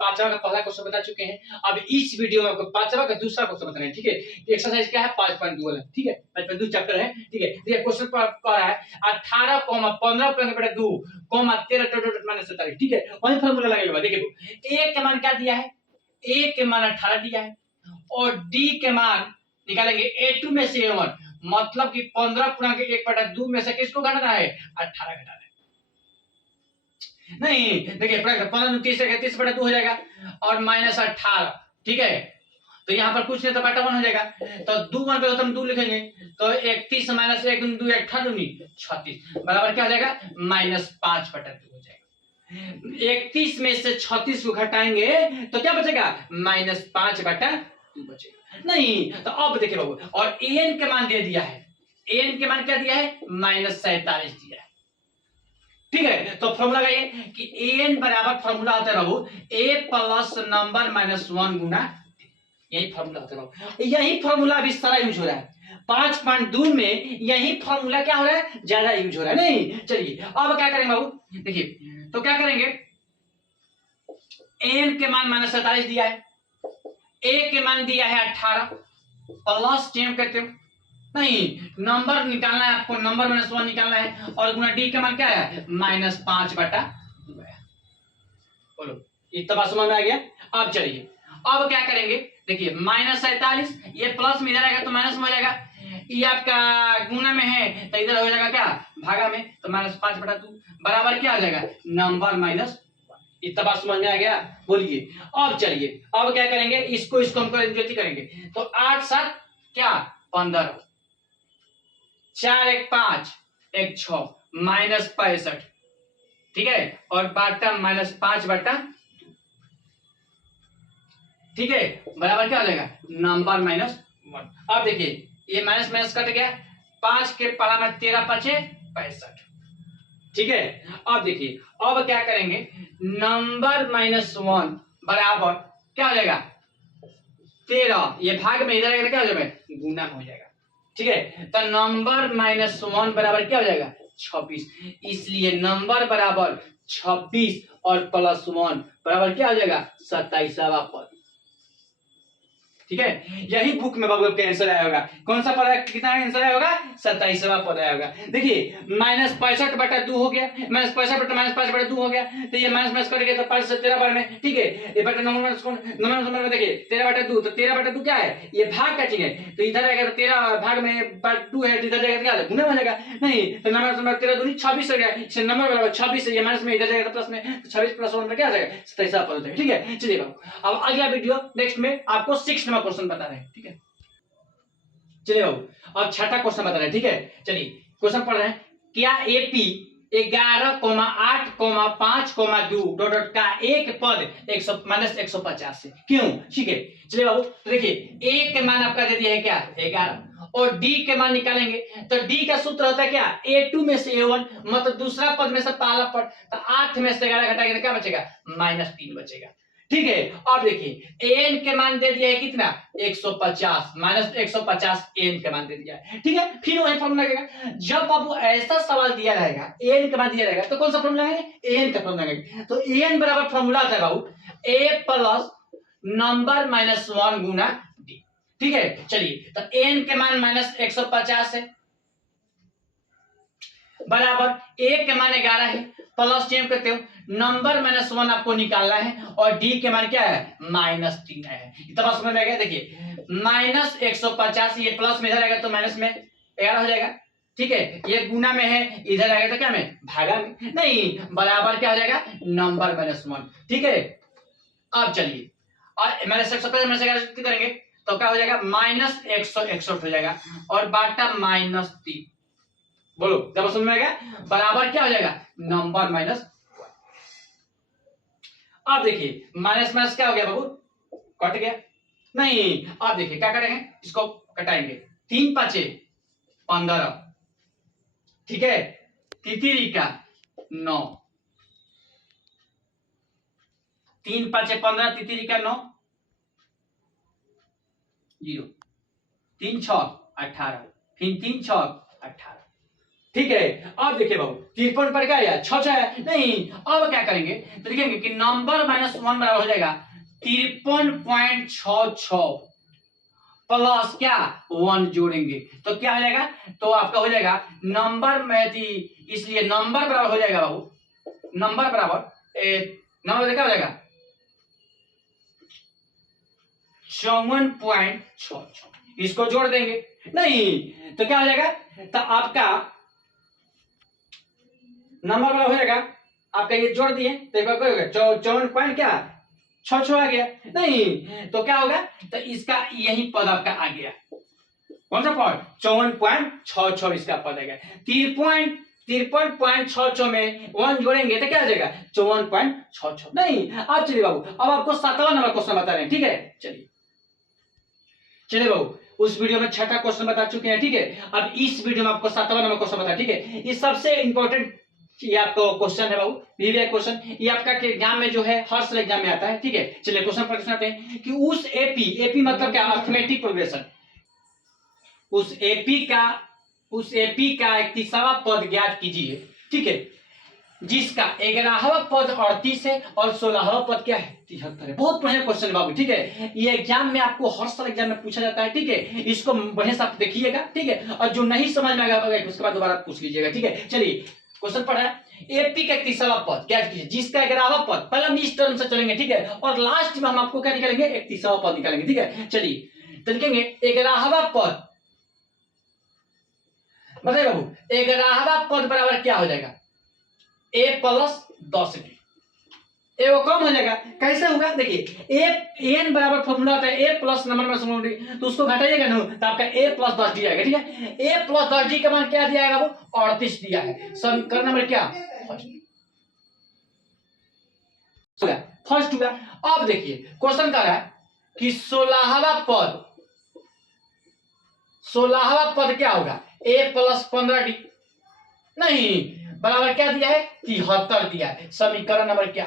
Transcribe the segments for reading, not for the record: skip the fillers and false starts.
पांचवा का पहला क्वेश्चन बता चुके हैं। अब इस वीडियो में आपको पांचवा का दूसरा क्वेश्चन बताना है, ठीक है। एक्सरसाइज क्या है 5.2 वाला, ठीक है, 5.2 चैप्टर है, ठीक है। ये क्वेश्चन कह रहा है 18, 15 2, 13 माइनस 47, ठीक है। वही फार्मूला लगेगा। देखिए ए के मान क्या दिया है, ए के मान 18 दिया है और डी के मान निकालेंगे A2 में से A1, मतलब कि 15/1/2 में से किसको घटाना है, 18 घटाना है। नहीं देखिए 15 30 30/2 हो जाएगा और माइनस 18, ठीक है। तो यहाँ पर कुछ नहीं तो बटा 1 हो जाएगा, तो 2 1 को तो हम 2 लिखेंगे, तो 31 माइनस 1 2 18 36 बराबर क्या हो जाएगा, -5/2 हो जाएगा। 31 में से 36 को घटाएंगे तो क्या बचेगा, -5/2 बचेगा। नहीं तो अब देखिए बाबू, और an के मान दे दिया है, an के मान क्या दिया है, -47 दिया है, ठीक है। तो फॉर्मूला लगाइए कि an बराबर फॉर्मूला होता है बाबू a प्लस नंबर -1 गुना, यही फॉर्मूला होता है बाबू। यही फॉर्मूला अभी सारा यूज हो रहा है 5.2 में, यही फॉर्मूला क्या हो रहा है, ज्यादा यूज हो रहा है। नहीं चलिए अब क्या करेंगे बाबू, देखिए तो क्या करेंगे, an के मान -47 दिया है, a के मान दिया है 18, प्लस चिन्ह करते हो, नहीं नंबर निकालना है आपको, नंबर -1 निकालना है, और गुना डी का मान क्या है, -5/2 है। बोलो इतना बात समझ में आ गया। अब चलिए अब क्या करेंगे, देखिए -47, ये प्लस में इधर आएगा तो माइनस में हो जाएगा, ये आपका गुना में है तो इधर हो जाएगा क्या, भागा में, तो -5/2 बराबर क्या हो जाएगा, नंबर -1। इतना बात समझ में आ गया। बोलिए अब चलिए अब क्या करेंगे, इसको हम करेंगे, तो 8 7 क्या 15, 4 1 5 1 6 -65, ठीक है, और बाटा -5/2, ठीक है, बराबर क्या हो जाएगा, नंबर -1। अब देखिए ये माइनस माइनस कट गया, 5 के पढ़ा में 13 5 65, ठीक है। अब देखिए अब क्या करेंगे, नंबर -1 बराबर क्या हो जाएगा 13, ये भाग में इधर आएगा क्या हो जाएगा, गुना में हो जाएगा, ठीक है। तो नंबर -1 बराबर क्या हो जाएगा 26, इसलिए नंबर बराबर 26 और +1 बराबर क्या हो जाएगा 27वां पद, ठीक है। यही बुक में बाबू आपका आंसर आया होगा, कौन सा पद, कितना आंसर आया होगा, 27वां पद आया होगा। देखिए -65/2 हो गया, -65 -5/2 हो गया, तो ये माइनस कट गया तो 5 से 13 बार में, ठीक है। ये बटा नंबर में देखिए 13/2, तो 13/2 क्या है, ये भाग का चिन्ह है, तो इधर आएगा तो 13 भाग में 2 है, इधर जाएगा क्या गुना हो जाएगा, नहीं तो नंबर 13 दूनी 26 हो गया, इससे नंबर बराबर 26 है, ये माइनस में इधर जाएगा तो प्लस में, तो 26 + 1 क्या आ जाएगा 27वां पद हो जाएगा, ठीक है। चलिए बाबू अब अगला वीडियो नेक्स्ट में आपको 6 नंबर क्वेश्चन बता रहे हैं, ठीक है। चलिए बाबू अब छठा क्वेश्चन बता रहे हैं, ठीक है। चलिए क्वेश्चन पढ़ रहे हैं, क्या एपी 11,8,5,2 डॉट डॉट का एक पद 150 है, क्यों, ठीक है। चलिए बाबू तो देखिए ए के मान आपका दे दिया है क्या 11, और डी के मान निकालेंगे, तो डी का सूत्र होता है क्या, A2 में से A1, मतलब दूसरा पद में से पहला पद, तो 8 में से 11 घटाएंगे तो क्या बचेगा, -3 बचेगा, ठीक है। अब देखिए एन के मान दे दिया है कितना 150, -150 एन के मान दे दिया है, ठीक है। फिर वही फॉर्मूला लगेगा, जब बाबू ऐसा सवाल दिया रहेगा एन के मान दिया रहेगा तो कौन सा फॉर्मूला है, एन का फॉर्मूला लगेगा। तो एन बराबर फॉर्मूला आता है बाबू a plus number -1 Guna D, ठीक है। चलिए तो एन के मान -150 है, बराबर ए के मान 11 है, प्लस चिन्ह करते हो, नंबर -1 आपको निकालना है, और डी के मान क्या है -3 है। इतना समझ में आ गया। देखिए -150 ये प्लस में इधर आएगा तो माइनस में 11 हो जाएगा, ठीक है। ये गुना में है, इधर आएगा तो क्या में भागा में, नहीं बराबर क्या हो जाएगा नंबर -1, ठीक है। अब चलिए और -150 करेंगे तो क्या हो जाएगा -161 हो जाएगा, और बाटा -3, बोलो जब समझ में आएगा, बराबर क्या हो जाएगा नंबर -1। अब देखिए माइनस माइनस क्या हो गया बाबू, कट गया, नहीं अब देखिए क्या करेंगे, इसको कटाएंगे, 3 5 15, ठीक है, तितिरी का 9, 3 5 15, तितिरी का 9, 0, 3 6 18, फिर 3 6 18, ठीक है। अब देखिए बाबू 53 पर क्या है, 6 है नहीं। अब क्या करेंगे तो लिखेंगे कि नंबर -1 बराबर हो जाएगा 53.66 प्लस क्या 1 जोड़ेंगे तो क्या हो जाएगा, तो आपका हो जाएगा नंबर में थी, इसलिए नंबर बराबर हो जाएगा बाबू, नंबर बराबर नंबर क्या हो जाएगा 54.66, इसको जोड़ देंगे नहीं तो क्या हो जाएगा, तो आपका नंबर बराबर हो जाएगा, आपका ये जोड़ दिए तो क्या होगा 54 पॉइंट क्या 66 आ गया नहीं तो क्या होगा, तो इसका यही पद आपका आ गया, कौन सा पद 54.66 इसका पद आ गया। 53.66 में 1 जोड़ेंगे तो क्या आ जाएगा 54.66 नहीं। अब चलिए बाबू, अब आपको 7वां नंबर क्वेश्चन बता रहे हैं, ठीक है। चलिए बाबू, उस वीडियो में 6ठा क्वेश्चन बता चुके हैं, ठीक है। अब इस वीडियो में आपको 7वां नंबर क्वेश्चन बता, ठीक है। ये सबसे इंपॉर्टेंट ये आपको क्वेश्चन है बाबू, वीवीआई क्वेश्चन, ये आपका एग्जाम में जो है हर साल एग्जाम में आता है, ठीक है। चलिए क्वेश्चन पर आते हैं कि उस एपी मतलब क्या अर्थमेटिक प्रोग्रेशन, उस एपी का एक 30वां पद ज्ञात कीजिए, ठीक है, जिसका 11वां पद 38 है और 16वां पद क्या है 73 है। बहुत बढ़िया क्वेश्चन बाबू, ठीक है। ये एग्जाम में आपको हर साल एग्जाम में पूछा जाता है, ठीक है। इसको बढ़िया से आप देखिएगा, ठीक है, और जो नहीं समझ में आएगा उसके बाद दोबारा पूछ लीजिएगा, ठीक है। चलिए क्वेश्चन पढ़ रहा है, एपी का 31वां पद क्या कीजिए जिसका 11वां पद, पहले हम इस टर्म से चलेंगे, ठीक है, और लास्ट में हम आपको क्या निकालेंगे 31वां पद निकालेंगे, ठीक है। चलिए तो लिखेंगे 11वां पद, बताइए बाबू 11वां पद बराबर क्या हो जाएगा a प्लस 10d, ए वो कम हो जाएगा, कैसे होगा देखिए ए एन बराबर फॉर्मूला होता है a प्लस नंबर में सम तो उसको घटाइएगा ना तो आपका a प्लस 10d आएगा, ठीक है। a प्लस 10d का मान क्या दिया है बाबू 38 दिया है, समीकरण नंबर क्या फर्स्ट हुआ। अब देखिए क्वेश्चन कर रहा है कि 16वां पद क्या होगा a प्लस 15d नहीं बराबर क्या दिया है 73 दिया है, समीकरण नंबर क्या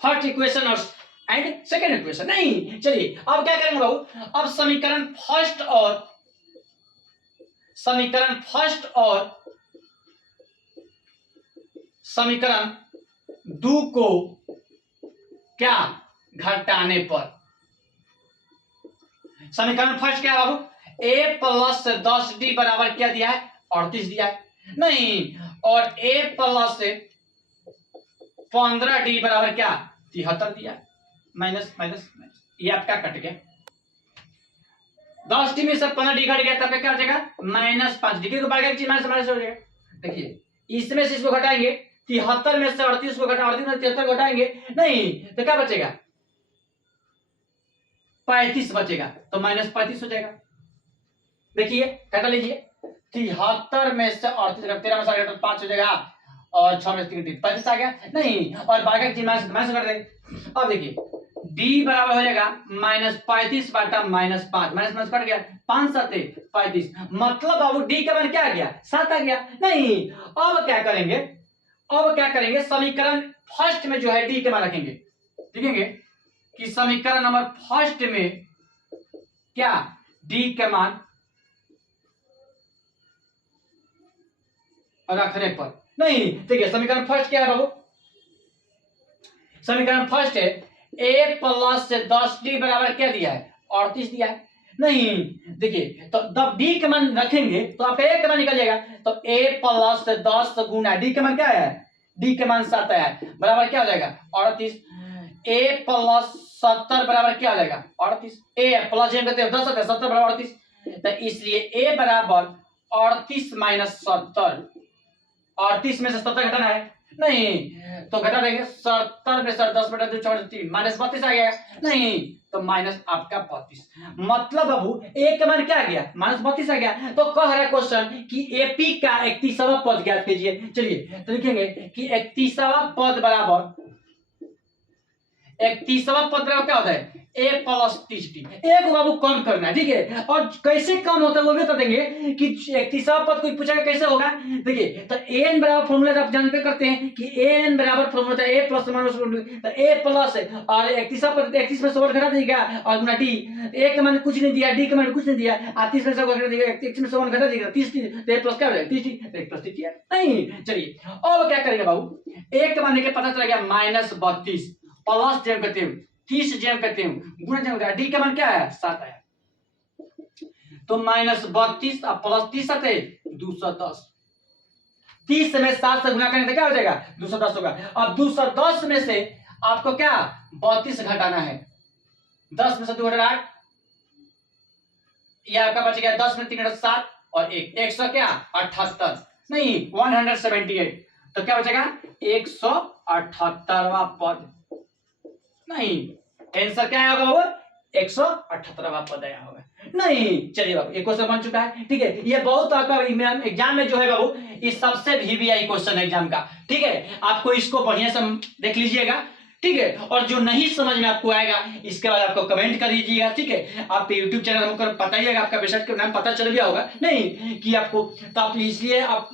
फर्स्ट इक्वेशन और एंड सेकंड इक्वेशन नहीं। चलिए अब क्या करेंगे बाबू, अब समीकरण फर्स्ट और समीकरण 2 को क्या घटाने पर, समीकरण फर्स्ट क्या है बाबू a प्लस 10d बराबर क्या दिया है 38 दिया है नहीं, और a प्लस 15d बराबर क्या 73 दिया, माइनस माइनस ये आपका कट गया, 10d में से 15d घट गया तब क्या हो जाएगा -5d को बढ़ गया माइनस हो जाएगा। देखिए इसमें से इसको घटाएंगे 73 में से 38 को घटा 38 में 73 घटाएंगे नहीं तो क्या बचेगा 35 बचेगा, तो -35 हो जाएगा। देखिए घटा लीजिए 73 में से 38 13 में से 5 हो जाएगा और 6 में से 3 35 आ गया नहीं, और बाकी चीज माइनस कर देंगे। अब देखिए d बराबर हो जाएगा -35 बटा -5, माइनस कट गया 5 7 35, मतलब बाबू d का मान क्या आ गया 7 आ गया नहीं। अब क्या करेंगे समीकरण फर्स्ट में जो है d के मान रखेंगे, लिखेंगे कि समीकरण नंबर फर्स्ट में क्या d के मान रखने पर नहीं, ठीक है। समीकरण फर्स्ट क्या है बाबू, समीकरण फर्स्ट है a प्लस 10d बराबर क्या दिया है 38 दिया है नहीं। देखिए तो जब d के मान रखेंगे तो आपका a का मान निकल जाएगा, तो a प्लस 10 गुना d के मान क्या है d के मान 7 है बराबर क्या हो जाएगा 38, a प्लस 70 बराबर क्या हो जाएगा 38, a प्लस m करते हैं 10 है 70 बराबर 38, तो इसलिए a बराबर 38 माइनस 70, 38 में से 70 घटाना है नहीं तो घटा देंगे 70 में से 10 बटा 2 3 -32 आ गया नहीं, तो माइनस आपका 32, मतलब बाबू a का मान क्या आ गया -32 आ गया। तो कह रहा है क्वेश्चन कि एपी का 31वां पद ज्ञात कीजिए। चलिए तो लिखेंगे कि 31वां पद बराबर 31वां पद बराबर क्या होता है a प्लस 30t, एक बाबू कम करना है, ठीक है। और कैसे कम होता है वो भी बता देंगे कि 31वां पद कोई पूछेगा कैसे होगा। देखिए तो an बराबर फॉर्मूला आप जानते करते हैं कि an बराबर फॉर्मूला होता है a प्लस माइनस तो a प्लस है और 31वां पद 31 में 1 घटा दीजिएगा और गुना d, a के मान कुछ नहीं दिया, d के मान कुछ नहीं दिया, 30 में से 1 घटा दीजिएगा, 31 में से 1 घटा दीजिएगा 30 तो a प्लस क्या हो जाएगा 30t, एक प्लस 30 नहीं। चलिए अब क्या करेंगे बाबू, a के मान के पता चला गया -32 प्लस जम करते हैं 30 जम करते हैं गुणा जम होगा, डी का मान क्या है 7 आया तो -32 और प्लस 30 आते 210, 30 में 7 से गुणा करेंगे तो क्या हो जाएगा 210 होगा। अब 210 में से आपको क्या 32 घटाना है, 10 में से 2 घटा 8, यह आपका बच गया 10 में 3 घटा 7 और 1 100 क्या 78 नहीं 178, तो क्या बचेगा 178वां पद नहीं, आंसर क्या आया होगा वो 178वां पद आया होगा नहीं। चलिए बाबू एक क्वेश्चन बन चुका है, ठीक है। ये बहुत आपका एग्जाम में जो है बाबू ये सबसे वीवीआई क्वेश्चन है एग्जाम का, ठीक है। आपको इसको बढ़िया से देख लीजिएगा, ठीक है। और जो नहीं समझ में आपको आएगा इसके बाद आपको कमेंट कर दीजिएगा, ठीक है। आप यूट्यूब चैनल हमको बताइएगा, आपका वेबसाइट का नाम पता चल गया होगा नहीं कि आपको, तो आप इसलिए आप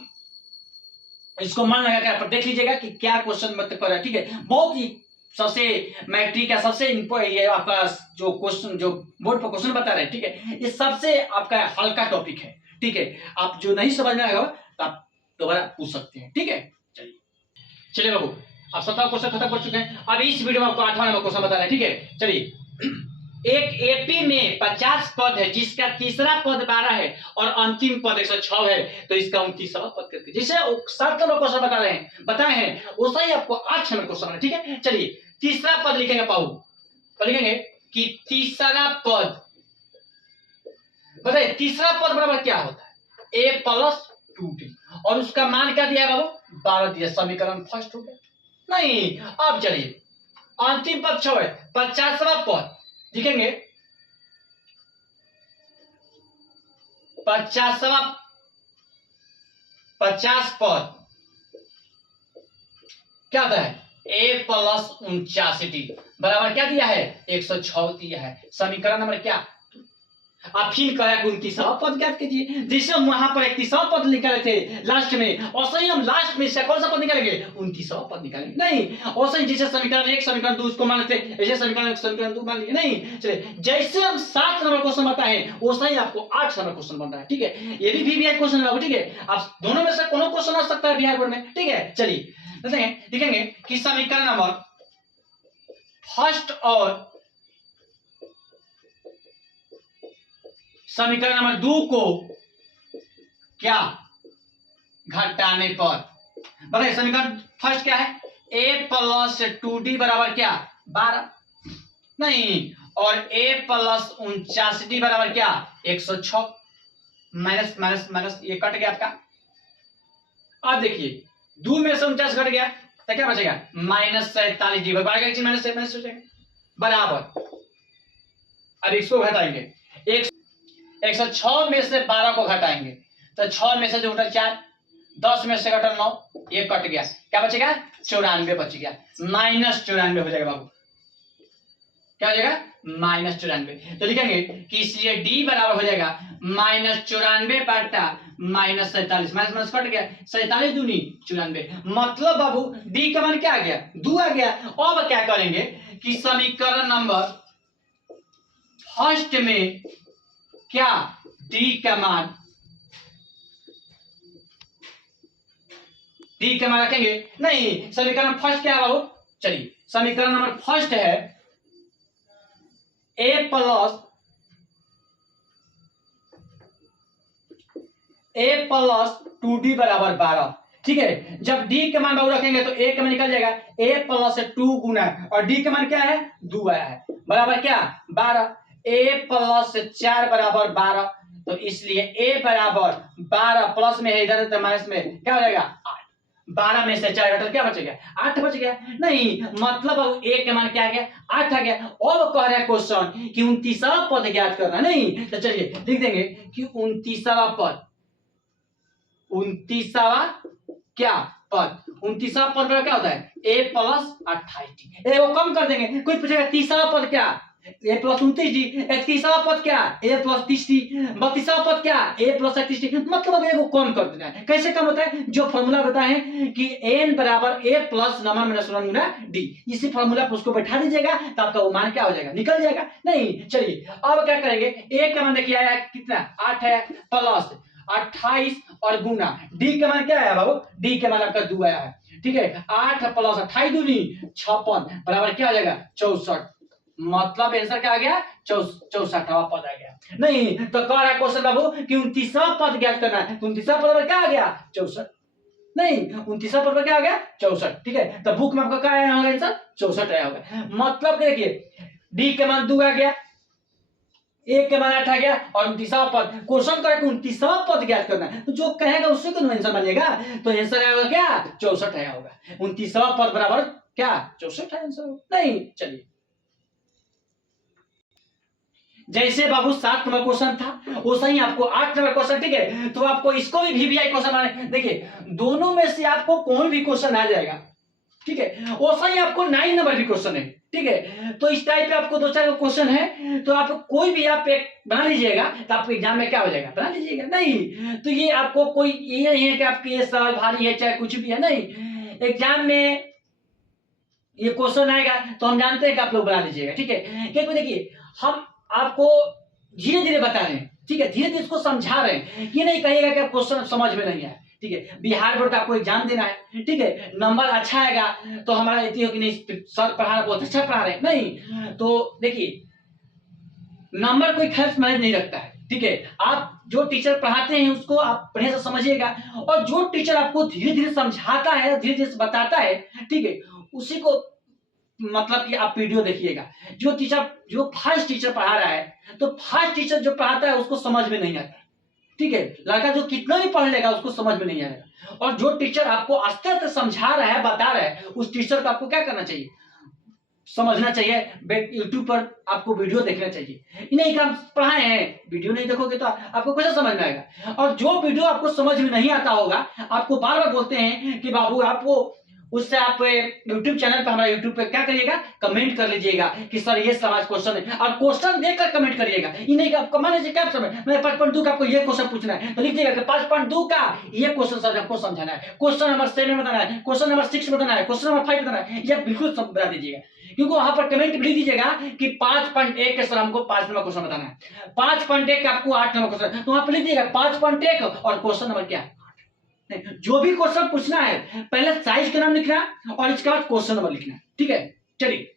इसको मन लगा कर आप देख लीजिएगा कि क्या क्वेश्चन मतलब कर रहा है, ठीक है। बहुत ही सबसे मैट्रिक का सबसे ये आपका जो क्वेश्चन जो बोर्ड पर क्वेश्चन बता रहे हैं, ठीक है, ये सबसे आपका हल्का टॉपिक है, ठीक है। आप जो नहीं समझ में आएगा तो आप दोबारा पूछ सकते हैं, ठीक है। चलिए बाबू आप 17 क्वेश्चन खत्म कर चुके हैं, अब इस वीडियो में आपको 8वां नंबर क्वेश्चन बता रहे हैं, ठीक है। चलिए एक एपी में 50 पद है जिसका तीसरा पद 12 है और अंतिम पद 106 है, तो इसका 29वां पद करके जैसे 7 नंबर क्वेश्चन बताए हैं वैसा ही आपको 8 नंबर क्वेश्चन है, ठीक है। चलिए तीसरा पद लिखेंगे पाऊ, तो लिखेंगे कि तीसरा पद बताइए तीसरा पद बराबर क्या होता है a प्लस 2t और उसका मान क्या दिया है बाबू 12 दिया, समीकरण फर्स्ट हो गया नहीं। अब चलिए अंतिम पद 6 है, 50वां पद लिखेंगे 50 पद क्या होता है a प्लस 49t बराबर क्या दिया है 106 दिया है, समीकरण नंबर क्या आप फिर कहा 29वां पद ज्ञात कीजिए। जैसे हम वहां पर 31वां पद निकाले थे लास्ट में, और सही हम लास्ट में से कौन सा पद निकालेंगे 29वां पद निकालेंगे नहीं। और सही जैसे समीकरण 1 समीकरण 2 उसको मान लेते, ऐसे समीकरण 1 समीकरण 2 मान लिए नहीं। चलिए जैसे हम 7 नंबर क्वेश्चन बताए वैसा ही आपको 8 नंबर क्वेश्चन बन रहा है, ठीक है। ये भी वीवीआई क्वेश्चन है, ठीक है। आप दोनों में से कोनो क्वेश्चन आ सकता है बिहार बोर्ड में, ठीक है। चलिए लिखेंगे कि समीकरण नंबर फर्स्ट और समीकरण नंबर 2 को क्या घटाने पर, बताइए समीकरण फर्स्ट क्या है a प्लस 2d बराबर क्या 12 नहीं, और a प्लस 49d बराबर क्या 106, माइनस माइनस माइनस ये कट गया आपका। अब देखिए 2 में से 49 घट गया तो क्या बचेगा -47d बराबर। अब इसको घटाएंगे 106 में से 12 को घटाएंगे तो 6 में से 2 घटा 4, 10 में से घटा 9, ये कट गया क्या बचेगा 94 बच गया, -94 हो जाएगा बाबू, क्या हो जाएगा -94। तो लिखेंगे कि इसलिए d बराबर हो जाएगा -94 बटा -47, माइनस कट गया 47 दूनी 94, मतलब बाबू d का मान क्या आ गया 2 आ गया। अब क्या करेंगे कि समीकरण नंबर फर्स्ट में क्या d का मान रखेंगे नहीं, समीकरण फर्स्ट क्या है बाबू, चलिए समीकरण नंबर फर्स्ट है a प्लस 2d बराबर 12, ठीक है। जब d के मान बाबू रखेंगे तो a का मान निकल जाएगा a प्लस 2 गुना और d का मान क्या है 2 आया है बराबर क्या 12, a प्लस 4 बराबर 12, तो इसलिए a बराबर 12 प्लस में है इधर तो माइनस में क्या हो जाएगा 8, 12 में से 4 घटा क्या बचेगा 8 बच गया नहीं, मतलब अब a के मान क्या आ गया 8 आ गया। अब कह रहा है क्वेश्चन कि 29वां पद ज्ञात करना नहीं, तो चलिए लिख देंगे कि 29वां पद, 29वां क्या पद, 29वां पद क्या होता है a प्लस 28t, वो कम कर देंगे। कोई पूछेगा 30वां पद क्या ए प्लस 29 डी, 31वां पद क्या, ए प्लस 30 डी, 32वां पद क्या, ए प्लस 31 डी। मतलब अब को कम कर देना है। कैसे कम होता है, जो फॉर्मूला बताए हैं कि n बराबर a plus number minus 1 Guna D, इसी फॉर्मूला पर उसको बैठा दीजिएगा तो आपका वो मान क्या हो जाएगा, निकल जाएगा। नहीं चलिए अब क्या करेंगे, a का मान देखिए आया कितना 8 है, प्लस 28 और गुना डी का मान क्या आया बाबू, डी का मान आपका 2 आया है। ठीक है, 8 प्लस 28 दूनी 56 बराबर क्या हो जाएगा 64। मतलब आंसर क्या आ गया 64वां पद आ गया। नहीं तो कह रहा है क्वेश्चन बाबू कि 29वां पद ज्ञात करना है, तो 29वां पद पर क्या आ गया 64। नहीं 29वां पद पर क्या आ गया 64। ठीक है, तो बुक में आपका क्या आया होगा आंसर 64 आया होगा। मतलब देखिए डी के मान 2 आ गया, एक के मान 8 आ गया और 29वां पद, क्वेश्चन का 29वां पद ज्ञात करना है, तो जो कहेगा उसी को आंसर बनेगा। तो आंसर आएगा क्या 64 आया होगा। 29वां पद बराबर क्या 64 आंसर। नहीं चलिए जैसे बाबू 7 नंबर क्वेश्चन था वैसे ही आपको 8 नंबर क्वेश्चन, ठीक है, तो आपको इसको भी वीवीआई क्वेश्चन बनाने, देखिए दोनों में से आपको कोई भी क्वेश्चन आ जाएगा। ठीक है, वैसा ही आपको 9 नंबर भी क्वेश्चन है। ठीक है, तो इस टाइप पे आपको 2-4 क्वेश्चन है, तो आप कोई भी आप एक बना लीजिएगा तो आपको एग्जाम में क्या हो जाएगा, बना लीजिएगा। नहीं तो ये आपको कोई ये नहीं है कि आपके ये सवाल भारी है चाहे कुछ भी है, नहीं एग्जाम में ये क्वेश्चन आएगा तो हम जानते हैं कि आप लोग बना लीजिएगा। ठीक है, क्योंकि देखिए हम आपको धीरे धीरे बता रहे हैं। ठीक है, धीरे धीरे इसको समझा रहे हैं, ये नहीं कहिएगा कि क्वेश्चन समझ में नहीं आया। ठीक है, बिहार बोर्ड का आपको एग्जाम देना है। ठीक है, नंबर अच्छा आएगा तो हमारा इतनी हो कि नहीं सर पढ़ा बहुत अच्छा पढ़ा रहे हैं, नहीं तो देखिए नंबर कोई खर्च मैनेज नहीं रखता है। ठीक है, आप जो टीचर पढ़ाते हैं उसको आप बढ़िया से समझिएगा, और जो टीचर आपको धीरे धीरे समझाता है, धीरे धीरे बताता है, ठीक है, उसी को मतलब कि आप वीडियो देखिएगा। जो फास्ट टीचर पढ़ा रहा है तो फास्ट टीचर जो पढ़ाता है उसको समझ में नहीं आता। ठीक है, लड़का जो कितना भी पढ़ लेगा उसको समझ में नहीं आएगा। और जो टीचर आपको आस्ते आस्ते समझा रहा है, बता रहा है, उस टीचर को आपको क्या करना चाहिए, समझना चाहिए। यूट्यूब पर आपको वीडियो देखना चाहिए। नहीं कि हम पढ़ाए हैं, वीडियो नहीं देखोगे तो आपको कैसे समझ में आएगा। और जो वीडियो आपको समझ में नहीं आता होगा, आपको बार बार बोलते हैं कि बाबू आपको उससे आप YouTube चैनल पर, हमारा YouTube पे क्या करिएगा, कमेंट कर लीजिएगा कि सर ये समाज क्वेश्चन है, और क्वेश्चन देखकर कमेंट करिएगा। ये नहीं कि आपको मान लीजिए क्या समझ मैं 5.2 का आपको ये क्वेश्चन पूछना है तो लिख दीजिएगा कि 5.2 का ये क्वेश्चन सर आपको समझाना है, क्वेश्चन नंबर 7 बताना है, क्वेश्चन नंबर 6 बताना है, क्वेश्चन नंबर 5 बताना है, ये बिल्कुल सब बता दीजिएगा। क्योंकि वहां पर कमेंट भी दीजिएगा कि 5.1 के सर हमको 5 नंबर क्वेश्चन बताना है, 5.1 का आपको 8 नंबर क्वेश्चन, तो वहां पर लिख दीजिएगा 5.1 और क्वेश्चन नंबर क्या, जो भी क्वेश्चन पूछना है पहले साइज का नाम लिखना और इसके बाद क्वेश्चन नंबर लिखना। ठीक है, चलिए